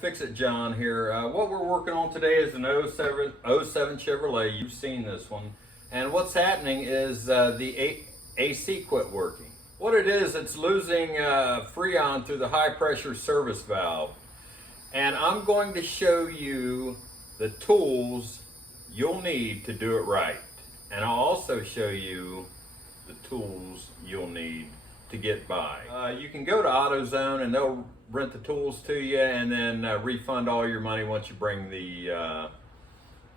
Fix-It John here. What we're working on today is an 07 Chevrolet. You've seen this one. And what's happening is the AC quit working. What it is, it's losing Freon through the high pressure service valve. And I'm going to show you the tools you'll need to do it right. And I'll also show you the tools you'll need to get by. You can go to AutoZone and they'll rent the tools to you and then refund all your money once you bring the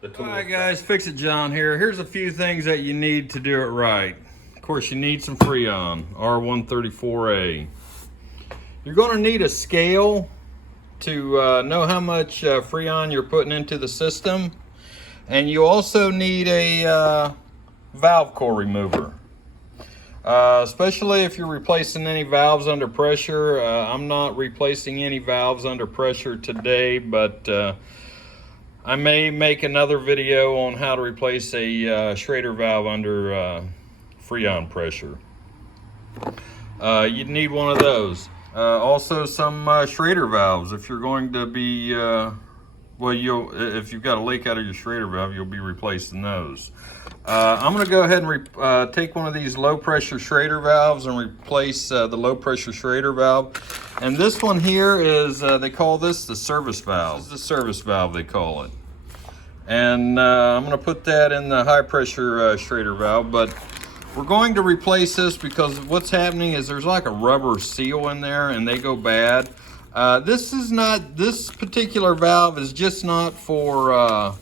tools. All right guys, Fix-It John here. Here's a few things that you need to do it right. Of course, you need some Freon, R134a. You're going to need a scale to know how much Freon you're putting into the system. And you also need a valve core remover. Especially if you're replacing any valves under pressure. I'm not replacing any valves under pressure today, but I may make another video on how to replace a Schrader valve under Freon pressure. You'd need one of those. Also some Schrader valves if you're going to be, if you've got a leak out of your Schrader valve, you'll be replacing those. I'm going to go ahead and take one of these low pressure Schrader valves and replace the low pressure Schrader valve. And this one here is, they call this the service valve. This is the service valve, they call it. And I'm going to put that in the high pressure Schrader valve, but we're going to replace this because what's happening is there's like a rubber seal in there and they go bad. This particular valve is just not for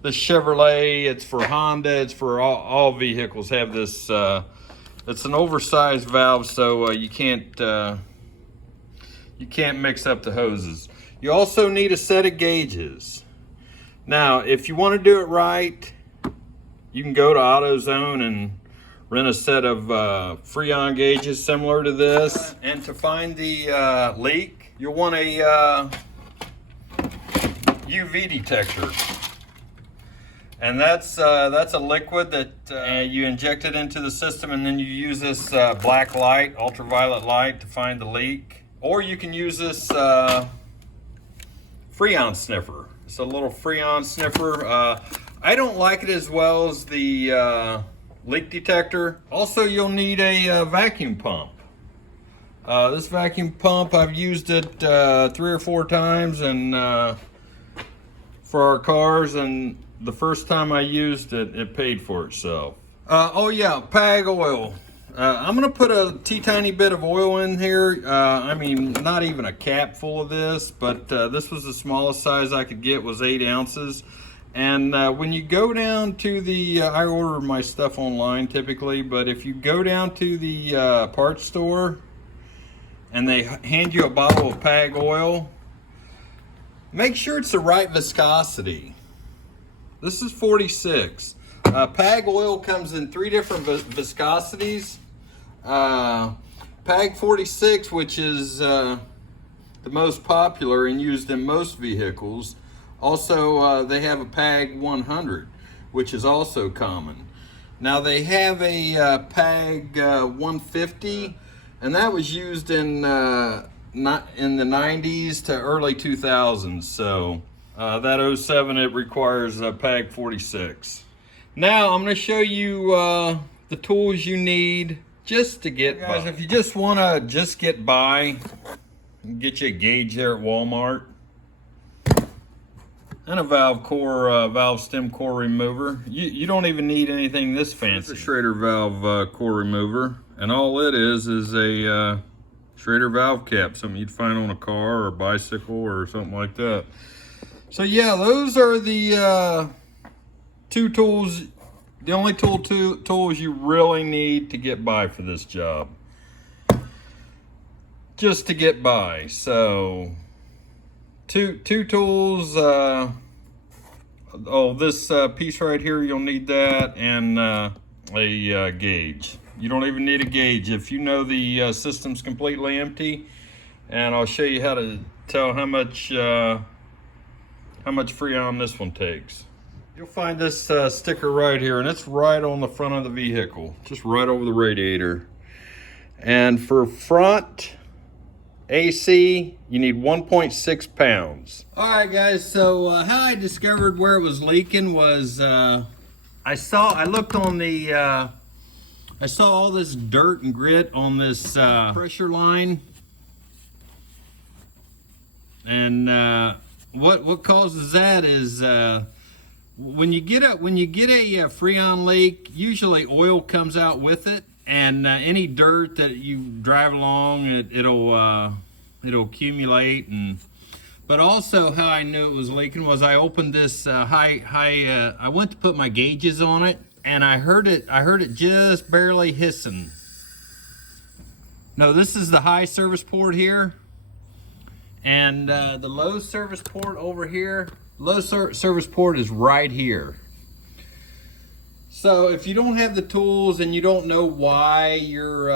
the Chevrolet, it's for Honda, it's for all vehicles have this. It's an oversized valve, so you can't mix up the hoses. You also need a set of gauges. Now, if you want to do it right, you can go to AutoZone and rent a set of Freon gauges similar to this. And to find the leak, you'll want a UV detector. And that's a liquid that you inject it into the system, and then you use this black light, ultraviolet light, to find the leak. Or you can use this Freon sniffer. It's a little Freon sniffer. I don't like it as well as the leak detector. Also, you'll need a vacuum pump. This vacuum pump, I've used it 3 or 4 times and for our cars, and the first time I used it, it paid for itself. Oh yeah, PAG oil. I'm gonna put a teeny bit of oil in here. I mean, not even a cap full of this, but this was the smallest size I could get, was 8 ounces. And when you go down to the, I order my stuff online typically, but if you go down to the parts store and they hand you a bottle of PAG oil, make sure it's the right viscosity. This is 46. PAG oil comes in 3 different viscosities. PAG 46, which is the most popular and used in most vehicles. Also, they have a PAG 100, which is also common. Now they have a PAG 150, and that was used in the 90s to early 2000s. So that 07, it requires a PAG 46. Now I'm going to show you the tools you need just to get by. Guys, if you just want to just get by, get you a gauge there at Walmart. And a valve core, valve stem core remover. You don't even need anything this fancy. It's a Schrader valve core remover. And all it is a Schrader valve cap, something you'd find on a car or a bicycle or something like that. So yeah, those are the 2 tools, the only tools you really need to get by for this job. Just to get by. So two tools. This piece right here, you'll need that, and a gauge. You don't even need a gauge if you know the system's completely empty. And I'll show you how to tell how much Freon this one takes. You'll find this sticker right here, and it's right on the front of the vehicle, just right over the radiator. And for front AC, you need 1.6 pounds. All right, guys, so how I discovered where it was leaking was I looked on the, I saw all this dirt and grit on this pressure line. And what causes that is when you get a Freon leak, usually oil comes out with it, and any dirt that you drive along, it'll accumulate. But also, how I knew it was leaking was I opened this I went to put my gauges on it, and I heard it just barely hissing. No, this is the high service port here. And the low service port over here, service port is right here. So if you don't have the tools and you don't know why your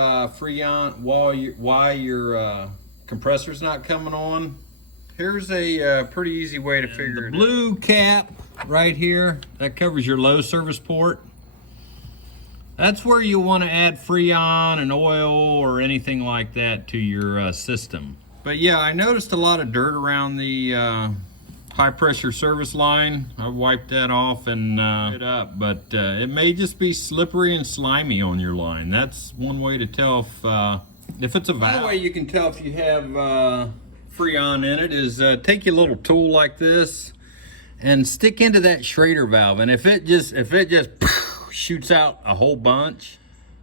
compressor's not coming on, here's a pretty easy way to figure it out. The blue cap right here, that covers your low service port. That's where you want to add Freon and oil or anything like that to your system. But yeah, I noticed a lot of dirt around the high pressure service line. I wiped that off and it up, but it may just be slippery and slimy on your line. That's one way to tell if it's a valve. Another way you can tell if you have Freon in it is take your little tool like this and stick into that Schrader valve, and if it just shoots out a whole bunch.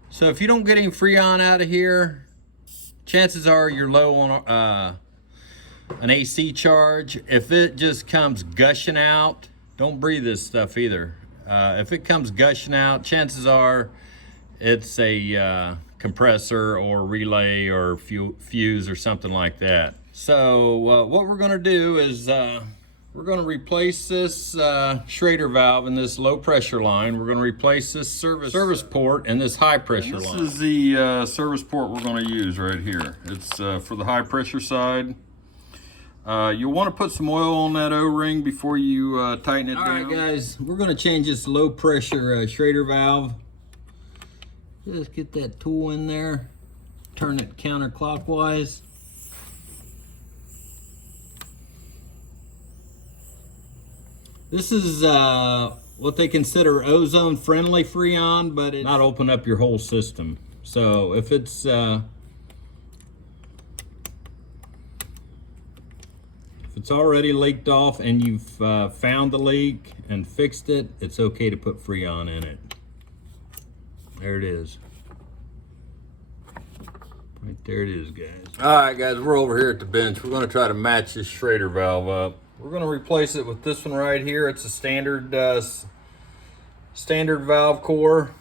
So if you don't get any Freon out of here, chances are you're low on an AC charge. If it just comes gushing out, don't breathe this stuff either. If it comes gushing out, chances are it's a compressor or relay or fuse or something like that. So what we're gonna do is we're gonna replace this Schrader valve in this low pressure line. We're gonna replace this service port in this high pressure line. This is the service port we're gonna use right here. It's for the high pressure side. You'll wanna put some oil on that O-ring before you tighten it down. All right, guys, we're gonna change this low pressure Schrader valve. Just get that tool in there, turn it counterclockwise. This is what they consider ozone friendly Freon, but it's not open up your whole system. So if it's already leaked off and you've found the leak and fixed it, it's okay to put Freon in it. There it is. Right there it is, guys. All right, guys, we're over here at the bench. We're gonna try to match this Schrader valve up. We're gonna replace it with this one right here. It's a standard valve core,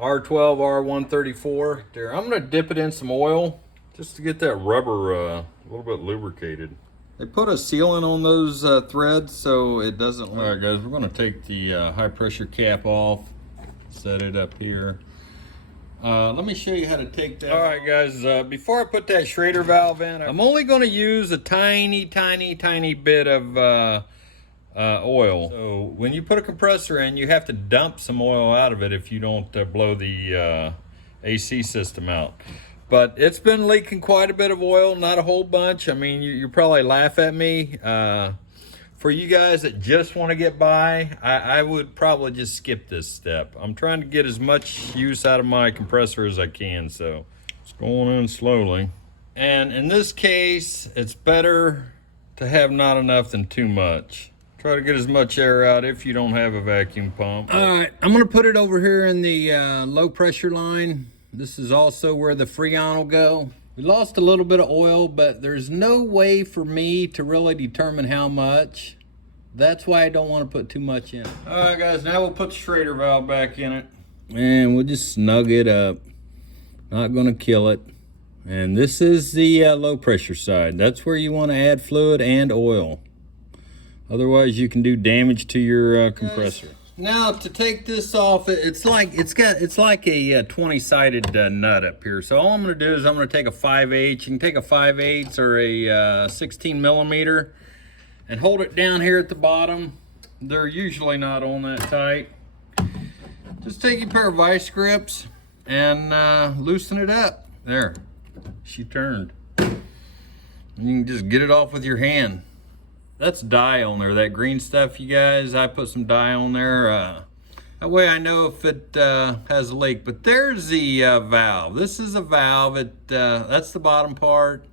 R12, R134. There, I'm gonna dip it in some oil just to get that rubber a little bit lubricated. They put a sealant on those threads so it doesn't leak. All right, guys, we're gonna take the high pressure cap off, set it up here. Let me show you how to take that. All right, guys, before I put that Schrader valve in, I'm only going to use a tiny bit of oil. So when you put a compressor in, you have to dump some oil out of it if you don't blow the AC system out. But it's been leaking quite a bit of oil, not a whole bunch. I mean, you probably laugh at me. For you guys that just want to get by, I would probably just skip this step. I'm trying to get as much use out of my compressor as I can, so it's going in slowly. And in this case, it's better to have not enough than too much. Try to get as much air out if you don't have a vacuum pump. All right, I'm gonna put it over here in the low pressure line. This is also where the Freon will go. We lost a little bit of oil, but there's no way for me to really determine how much. That's why I don't want to put too much in it. All right, guys, now we'll put the Schrader valve back in it. And we'll just snug it up. Not gonna kill it. And this is the low pressure side. That's where you want to add fluid and oil. Otherwise, you can do damage to your compressor. Now to take this off, it's like a 20-sided nut up here. So all I'm going to do is I'm going to take a 5/8. You can take a 5/8 or a 16 millimeter and hold it down here at the bottom. They're usually not on that tight. Just take a pair of vice grips and loosen it up. There, she turned. You can just get it off with your hand. That's dye on there, that green stuff, you guys. I put some dye on there. That way I know if it has a leak. But there's the valve. This is a valve. That's the bottom part.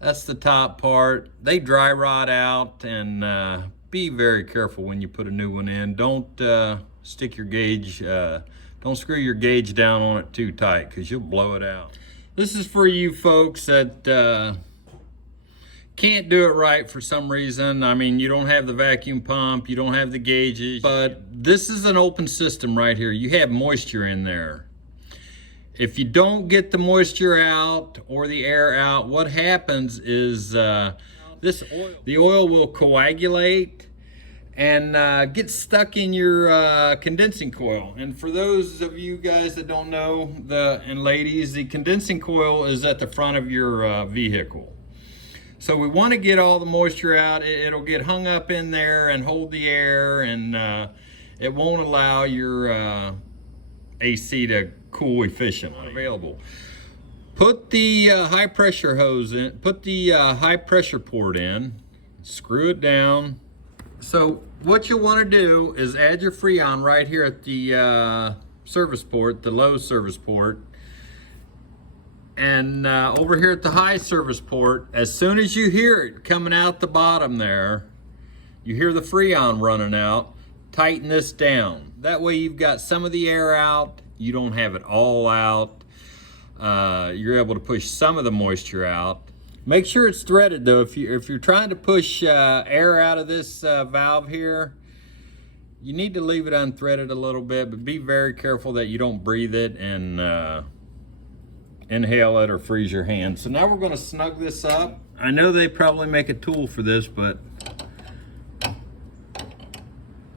That's the top part. They dry rot out, and be very careful when you put a new one in. Don't stick your gauge, don't screw your gauge down on it too tight, because you'll blow it out. This is for you folks that can't do it right for some reason. I mean, you don't have the vacuum pump, you don't have the gauges, but this is an open system right here. You have moisture in there. If you don't get the moisture out or the air out, what happens is the oil will coagulate and get stuck in your condensing coil. And for those of you guys that don't know, and ladies, the condensing coil is at the front of your vehicle. So we want to get all the moisture out. It'll get hung up in there and hold the air, and it won't allow your AC to cool efficiently. Available. Put the high pressure hose in, put the high pressure port in, screw it down. So what you'll want to do is add your Freon right here at the service port, the low service port. And over here at the high service port, as soon as you hear it coming out the bottom there, you hear the Freon running out, tighten this down. That way you've got some of the air out, you don't have it all out. You're able to push some of the moisture out. Make sure it's threaded though. If you're trying to push air out of this valve here, you need to leave it unthreaded a little bit, but be very careful that you don't breathe it and inhale it or freeze your hand. So now we're going to snug this up. I know they probably make a tool for this, but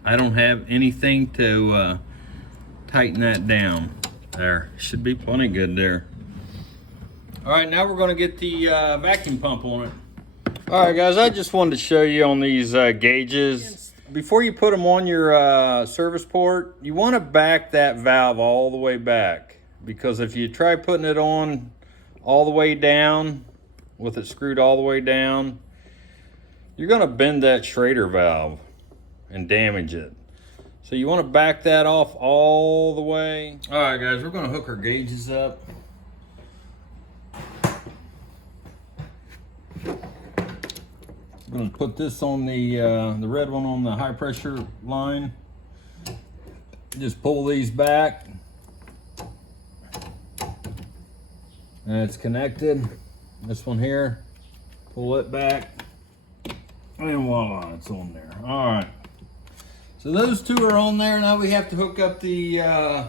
I don't have anything to tighten that down. There, should be plenty good there. All right, now we're going to get the vacuum pump on it. All right, guys, I just wanted to show you on these gauges. Before you put them on your service port, you want to back that valve all the way back, because if you try putting it on all the way down, with it screwed all the way down, you're going to bend that Schrader valve and damage it. So you want to back that off all the way. All right, guys, we're going to hook our gauges up. I'm going to put this on the red one on the high pressure line. Just pull these back. And it's connected. This one here, pull it back. And voila, it's on there. All right. So those two are on there. Now we have to hook up the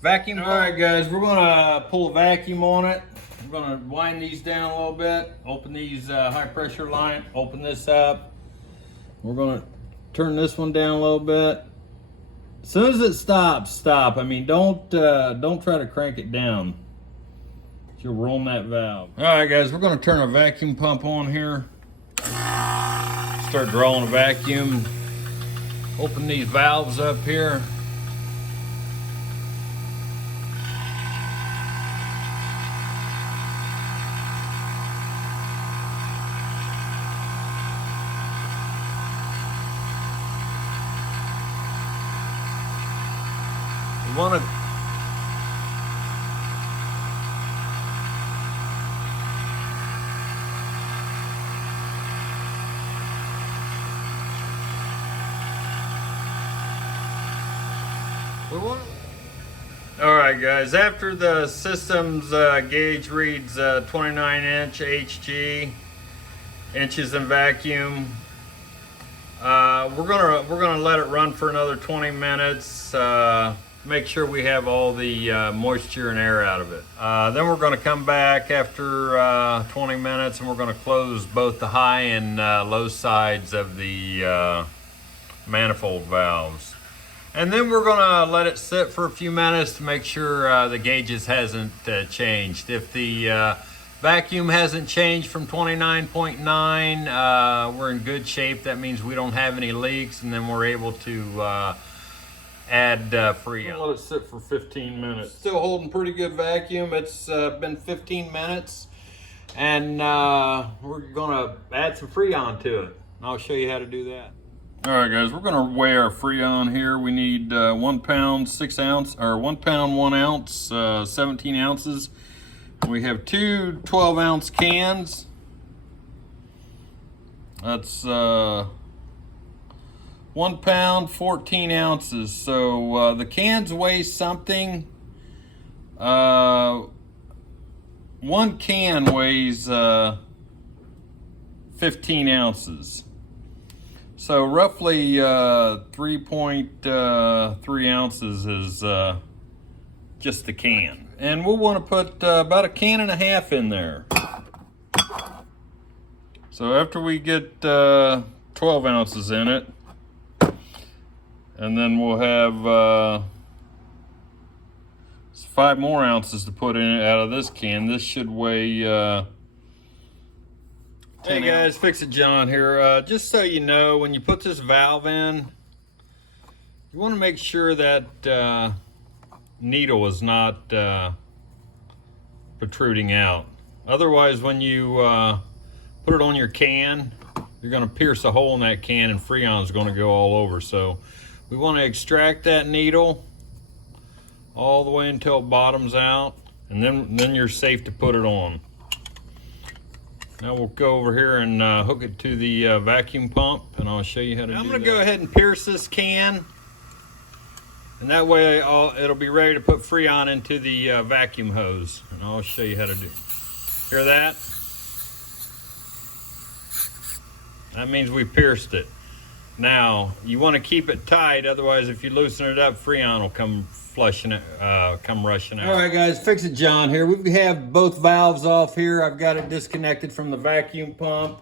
vacuum. All right, guys, we're gonna pull a vacuum on it. We're gonna wind these down a little bit, open these high pressure line, open this up. We're gonna turn this one down a little bit. As soon as it stops, stop. I mean, don't try to crank it down. You'll roll that valve. All right, guys, we're gonna turn our vacuum pump on here. Start drawing a vacuum. Open these valves up here. You want to All right, guys, after the system's gauge reads 29-inch HG, inches in vacuum, we're gonna let it run for another 20 minutes. Make sure we have all the moisture and air out of it. Then we're gonna come back after 20 minutes, and we're gonna close both the high and low sides of the manifold valves. And then we're gonna let it sit for a few minutes to make sure the gauges hasn't changed. If the vacuum hasn't changed from 29.9, we're in good shape. That means we don't have any leaks, and then we're able to add Freon. Let it sit for 15 minutes. Still holding pretty good vacuum. It's been 15 minutes. and we're gonna add some Freon to it. I'll show you how to do that. All right, guys, we're gonna weigh our Freon here. We need 1 pound 6 ounce, or 1 pound 1 ounce, 17 ounces. We have two 12-ounce cans. That's 1 pound 14 ounces. So the cans weigh something. One can weighs 15 ounces. So roughly 3.3 ounces is just the can. And we'll want to put about 1.5 cans in there. So after we get 12 ounces in it, and then we'll have 5 more ounces to put in it out of this can. This should weigh 10 Hey guys, Fix It John here. Just so you know, when you put this valve in, you want to make sure that needle is not protruding out. Otherwise, when you put it on your can, you're going to pierce a hole in that can and Freon is going to go all over. So we want to extract that needle all the way until it bottoms out, and then you're safe to put it on. Now we'll go over here and hook it to the vacuum pump, and I'll show you how to do that. I'm going to go ahead and pierce this can, and that way it'll be ready to put Freon into the vacuum hose, and I'll show you how to do it. Hear that? That means we pierced it. Now, you want to keep it tight, otherwise if you loosen it up, Freon will come rushing out. All right, guys, Fix It John here. We have both valves off here. I've got it disconnected from the vacuum pump,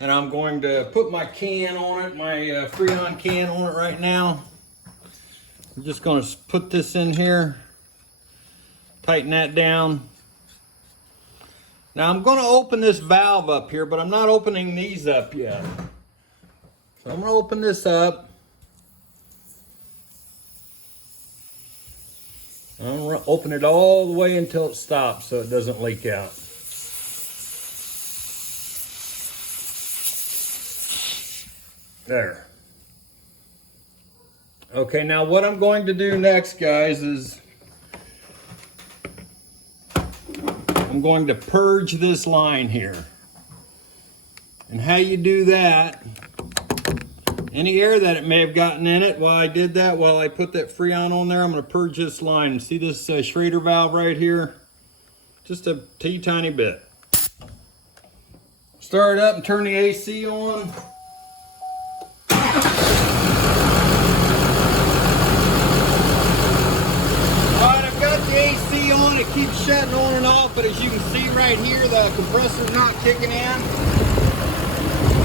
and I'm going to put my can on it, my Freon can on it right now. I'm just going to put this in here, tighten that down. Now I'm going to open this valve up here, but I'm not opening these up yet. So I'm going to open this up. I'm going to open it all the way until it stops so it doesn't leak out. There. Okay, now what I'm going to do next, guys, is I'm going to purge this line here. And how you do that, any air that it may have gotten in it while I did that, while I put that Freon on there, I'm going to purge this line. See this Schrader valve right here? Just a teeny bit. Start it up and turn the AC on. Alright, I've got the AC on. It keeps shutting on and off, but as you can see right here, the compressor's not kicking in.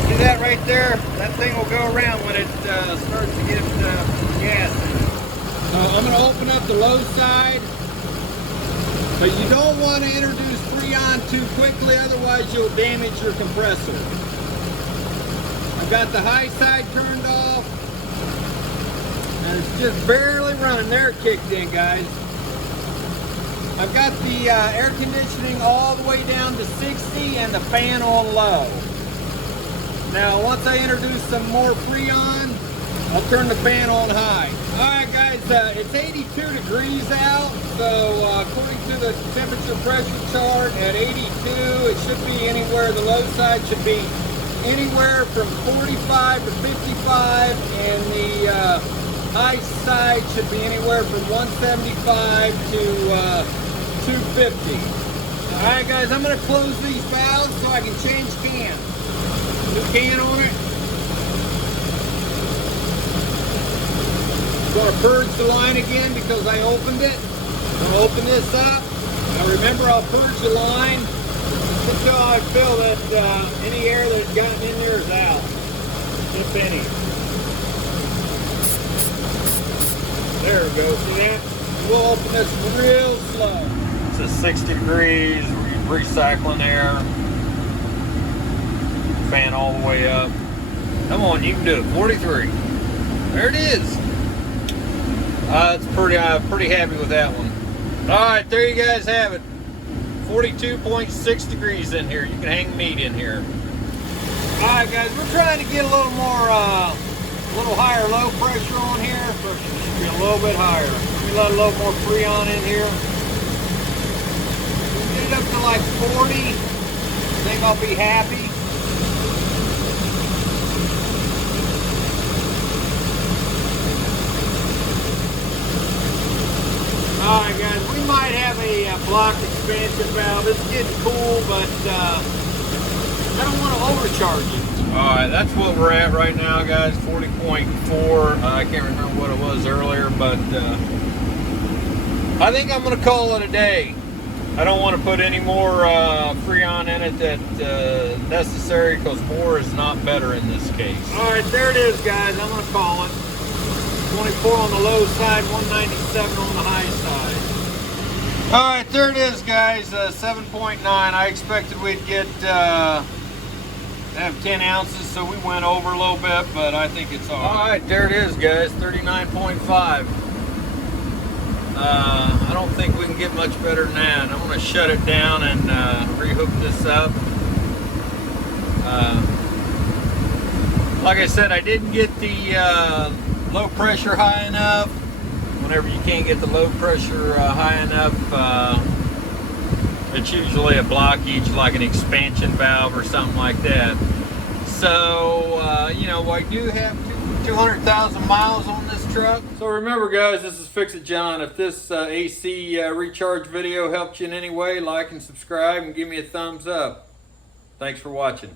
See that right there? That thing will go around when it starts to get gas in it. So I'm going to open up the low side. But you don't want to introduce Freon too quickly, otherwise you'll damage your compressor. I've got the high side turned off. And it's just barely running. There it kicked in, guys. I've got the air conditioning all the way down to 60 and the fan on low. Now, once I introduce some more Freon, I'll turn the fan on high. All right, guys, it's 82 degrees out, so according to the temperature pressure chart, at 82, it should be anywhere, the low side should be anywhere from 45 to 55, and the high side should be anywhere from 175 to 250. All right, guys, I'm going to close these valves so I can change cans. New can on it. I'm going to purge the line again because I opened it. I'm going to open this up. Now remember, I'll purge the line until I feel that any air that's gotten in there is out, if any. There we go. See that? We'll open this real slow. It's at 60 degrees. We're recycling air. Fan all the way up. Come on, you can do it. 43. There it is. It's pretty happy with that one. All right, there you guys have it. 42.6 degrees in here. You can hang meat in here. All right, guys, we're trying to get a little more, a little higher low pressure on here. Pressure should be a little bit higher. Let me let a little more Freon in here. We'll get it up to like 40. I think I'll be happy. All right, guys, we might have a block expansion valve. It's getting cool, but I don't want to overcharge it. All right, that's what we're at right now, guys. 40.4. I can't remember what it was earlier, but I think I'm going to call it a day. I don't want to put any more Freon in it that's necessary, because more is not better in this case. All right, there it is, guys. I'm going to call it. 24 on the low side, 197 on the high side. All right, there it is, guys. 7.9. I expected we'd get have 10 ounces, so we went over a little bit, but I think it's all right. All right, there it is, guys. 39.5. I don't think we can get much better than that. I'm going to shut it down and rehook this up. Like I said, I didn't get the low pressure high enough. Whenever you can't get the low pressure high enough, it's usually a blockage, like an expansion valve or something like that. So, you know, I do have 200,000 miles on this truck. So remember, guys, this is Fix It John. If this AC recharge video helped you in any way, like and subscribe and give me a thumbs up. Thanks for watching.